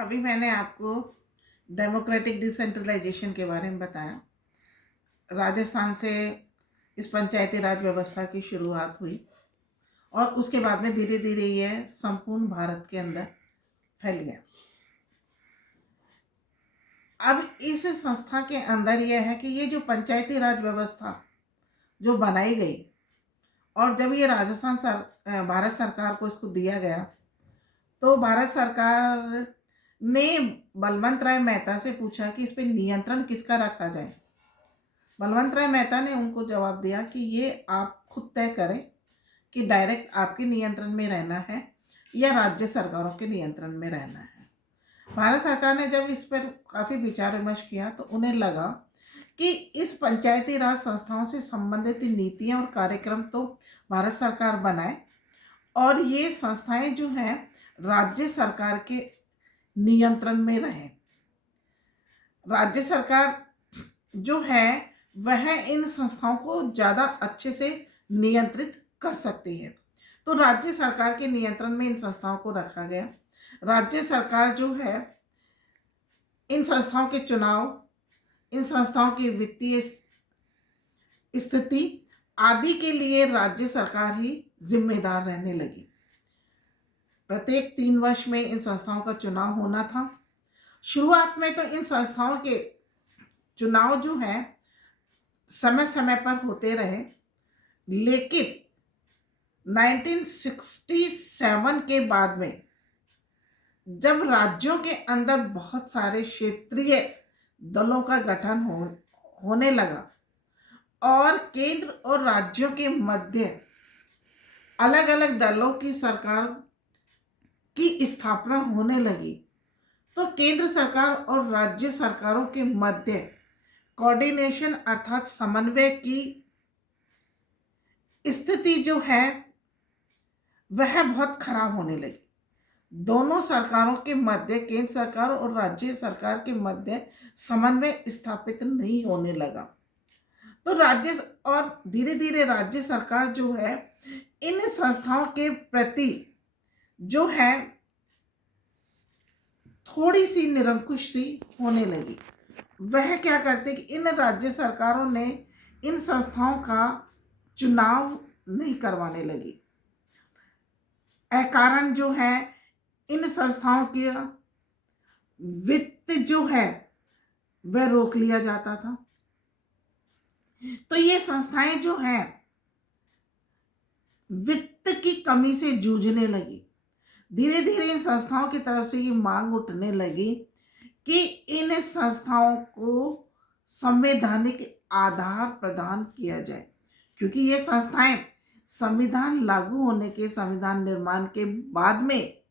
अभी मैंने आपको डेमोक्रेटिक डिसेंट्रलाइजेशन के बारे में बताया। राजस्थान से इस पंचायती राज व्यवस्था की शुरुआत हुई और उसके बाद में धीरे धीरे यह संपूर्ण भारत के अंदर फैल गया। अब इस संस्था के अंदर यह है कि ये जो पंचायती राज व्यवस्था जो बनाई गई और जब ये भारत सरकार को इसको दिया गया तो भारत सरकार ने बलवंत राय मेहता से पूछा कि इस पर नियंत्रण किसका रखा जाए। बलवंत राय मेहता ने उनको जवाब दिया कि ये आप खुद तय करें कि डायरेक्ट आपके नियंत्रण में रहना है या राज्य सरकारों के नियंत्रण में रहना है। भारत सरकार ने जब इस पर काफ़ी विचार विमर्श किया तो उन्हें लगा कि इस पंचायती राज संस्थाओं से संबंधित नीतियां और कार्यक्रम तो भारत सरकार बनाए और ये संस्थाएं जो हैं राज्य सरकार के नियंत्रण में रहें। राज्य सरकार जो है वह इन संस्थाओं को ज़्यादा अच्छे से नियंत्रित कर सकती है। तो राज्य सरकार के नियंत्रण में इन संस्थाओं को रखा गया। राज्य सरकार जो है इन संस्थाओं के चुनाव, इन संस्थाओं की वित्तीय स्थिति आदि के लिए राज्य सरकार ही जिम्मेदार रहने लगी। प्रत्येक 3 वर्ष में इन संस्थाओं का चुनाव होना था। शुरुआत में तो इन संस्थाओं के चुनाव जो हैं समय समय पर होते रहे, लेकिन 1967 के बाद में जब राज्यों के अंदर बहुत सारे क्षेत्रीय दलों का गठन होने लगा और केंद्र और राज्यों के मध्य अलग अलग दलों की सरकार की स्थापना होने लगी, तो केंद्र सरकार और राज्य सरकारों के मध्य कोऑर्डिनेशन अर्थात समन्वय की स्थिति जो है वह बहुत खराब होने लगी। दोनों सरकारों के मध्य, केंद्र सरकार और राज्य सरकार के मध्य समन्वय स्थापित नहीं होने लगा। तो धीरे धीरे राज्य सरकार जो है इन संस्थाओं के प्रति जो है थोड़ी सी निरंकुश सी होने लगी। वह क्या करते कि इन राज्य सरकारों ने इन संस्थाओं का चुनाव नहीं करवाने लगी। कारण जो है इन संस्थाओं के वित्त जो है वह रोक लिया जाता था। तो ये संस्थाएं जो हैं वित्त की कमी से जूझने लगी। धीरे धीरे इन संस्थाओं की तरफ से ये मांग उठने लगी कि इन संस्थाओं को संवैधानिक आधार प्रदान किया जाए, क्योंकि ये संस्थाएं संविधान लागू होने के, संविधान निर्माण के बाद में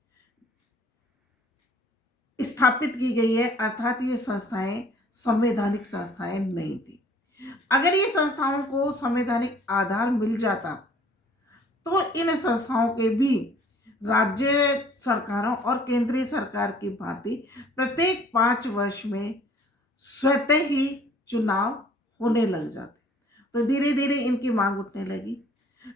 स्थापित की गई है, अर्थात ये संस्थाएं संवैधानिक संस्थाएं नहीं थी। अगर ये संस्थाओं को संवैधानिक आधार मिल जाता तो इन संस्थाओं के भी राज्य सरकारों और केंद्रीय सरकार की भांति प्रत्येक 5 वर्ष में स्वतः ही चुनाव होने लग जाते। तो धीरे धीरे इनकी मांग उठने लगी।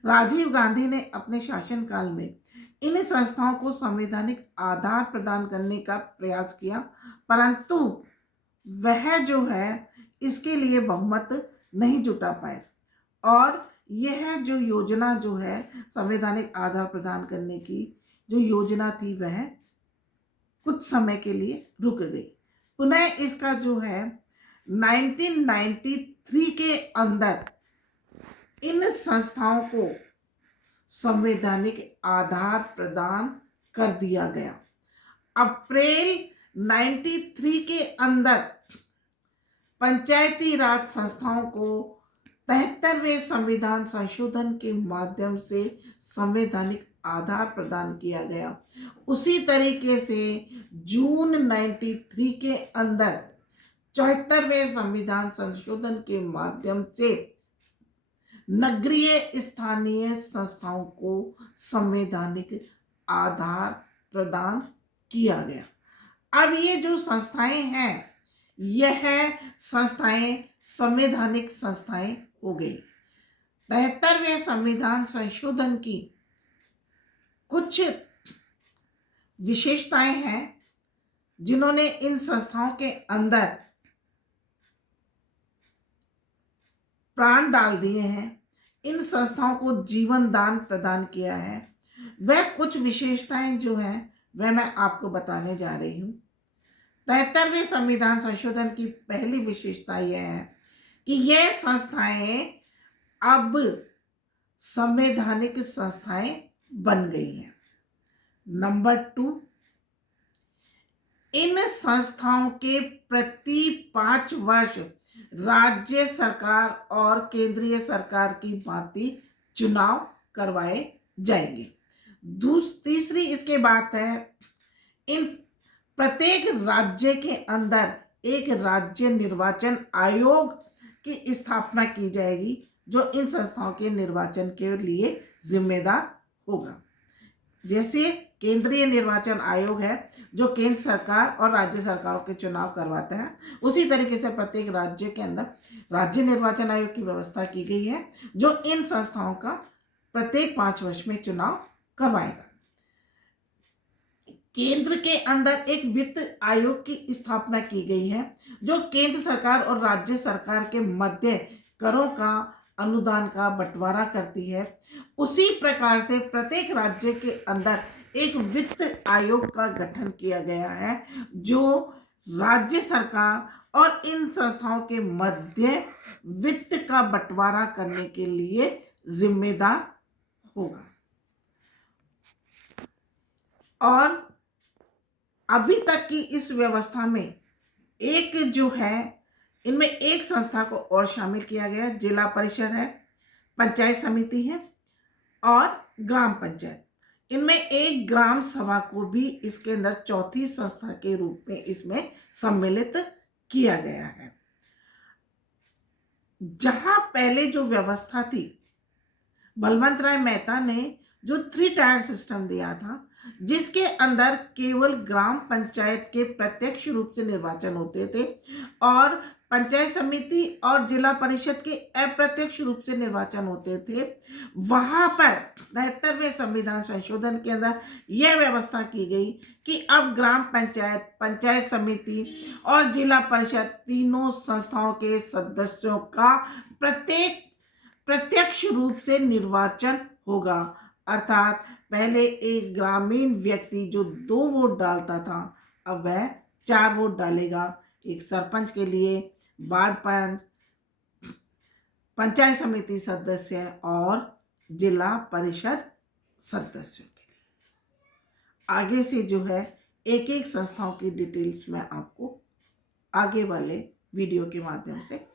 राजीव गांधी ने अपने शासनकाल में इन संस्थाओं को संवैधानिक आधार प्रदान करने का प्रयास किया, परंतु वह जो है इसके लिए बहुमत नहीं जुटा पाए और यह जो योजना जो है संवैधानिक आधार प्रदान करने की जो योजना थी वह कुछ समय के लिए रुक गई। पुनः इसका जो है 1993 के अंदर इन संस्थाओं को संवैधानिक आधार प्रदान कर दिया गया। अप्रैल 93 के अंदर पंचायती राज संस्थाओं को 73वें संविधान संशोधन के माध्यम से संवैधानिक आधार प्रदान किया गया। उसी तरीके से जून 93 के अंदर 74वें संविधान संशोधन के माध्यम से नगरीय स्थानीय संस्थाओं को संवैधानिक आधार प्रदान किया गया। अब ये जो संस्थाएं हैं यह संस्थाएं संवैधानिक संस्थाएं हो गई। 73वें संविधान संशोधन की कुछ विशेषताएं हैं जिन्होंने इन संस्थाओं के अंदर प्राण डाल दिए हैं, इन संस्थाओं को जीवन दान प्रदान किया है, वह कुछ विशेषताएं जो हैं वह मैं आपको बताने जा रही हूँ। 73वें संविधान संशोधन की पहली विशेषता यह है कि यह संस्थाएं अब संवैधानिक संस्थाएं बन गई हैं। नंबर 2, इन संस्थाओं के प्रति 5 वर्ष राज्य सरकार और केंद्रीय सरकार की भांति चुनाव करवाए जाएंगे। तीसरी इसके बात है, इन प्रत्येक राज्य के अंदर एक राज्य निर्वाचन आयोग की स्थापना की जाएगी जो इन संस्थाओं के निर्वाचन के लिए जिम्मेदार होगा। जैसे केंद्रीय निर्वाचन आयोग है जो केंद्र सरकार और राज्य सरकारों के चुनाव करवाते हैं, उसी तरीके से प्रत्येक राज्य के अंदर राज्य निर्वाचन आयोग की व्यवस्था की गई है जो इन संस्थाओं का प्रत्येक 5 वर्ष में चुनाव करवाएगा। केंद्र के अंदर एक वित्त आयोग की स्थापना की गई है जो केंद्र सरकार और राज्य सरकार के मध्य करों का अनुदान का बंटवारा करती है। उसी प्रकार से प्रत्येक राज्य के अंदर एक वित्त आयोग का गठन किया गया है जो राज्य सरकार और इन संस्थाओं के मध्य वित्त का बंटवारा करने के लिए जिम्मेदार होगा। और अभी तक की इस व्यवस्था में एक जो है, इनमें एक संस्था को और शामिल किया गया, जिला परिषद है, पंचायत समिति है और ग्राम पंचायत। इनमें एक ग्राम सभा को भी इसके अंदर चौथी संस्था के रूप में इसमें सम्मिलित किया गया है। जहां पहले जो व्यवस्था थी, बलवंत राय मेहता ने जो 3 टायर सिस्टम दिया था जिसके अंदर केवल ग्राम पंचायत के प्रत्यक्ष रूप से निर्वाचन होते थे और पंचायत समिति और जिला परिषद के अप्रत्यक्ष रूप से निर्वाचन होते थे, वहां पर 73वें संविधान संशोधन के अंदर यह व्यवस्था की गई कि अब ग्राम पंचायत, पंचायत समिति और जिला परिषद तीनों संस्थाओं के सदस्यों का प्रत्यक्ष रूप से निर्वाचन होगा। अर्थात पहले एक ग्रामीण व्यक्ति जो 2 वोट डालता था अब वह 4 वोट डालेगा, एक सरपंच के लिए, वार्ड पंच, पंचायत समिति सदस्य और जिला परिषद सदस्यों के लिए। आगे से जो है एक एक संस्थाओं की डिटेल्स मैं आपको आगे वाले वीडियो के माध्यम से